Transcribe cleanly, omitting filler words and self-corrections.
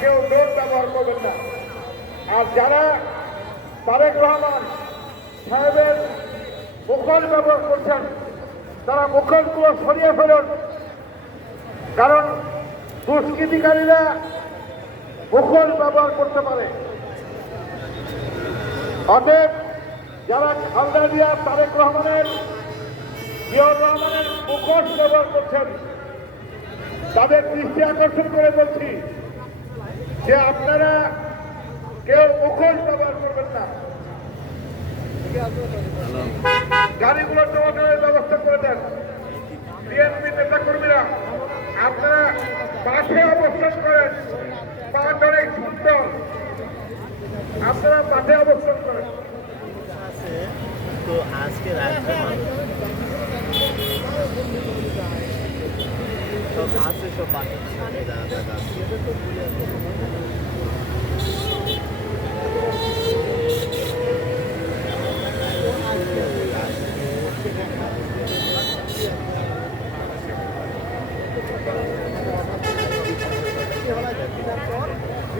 কেউ ড্রোন ব্যবহার করবেন না। আর যারা তারেক রহমান সাহেবের মুখোশ ব্যবহার করছেন তারা মুখোশগুলো সরিয়ে ফেলুন, কারণ দুষ্কৃতিকারীরা মুখোশ ব্যবহার করতে পারে। অতএব যারা খালেদা জিয়া, তারেক রহমানের, জিয়াউর রহমানের মুখোশ ব্যবহার করছেন তাদের দৃষ্টি আকর্ষণ করে বলছি যে আপনারা কেউ মুখোশ ব্যবহার করবেন না। গাড়িগুলো চলাচলের ব্যবস্থা করে দেন। বিএনপি নেতা কর্মীরা আপনারা মাঠে অবস্থান করেন, মাঠ অনেক সুন্দর, আপনারা মাঠে অবস্থান করেন। তো আজকে রাখতে সব আছে, সব বাকি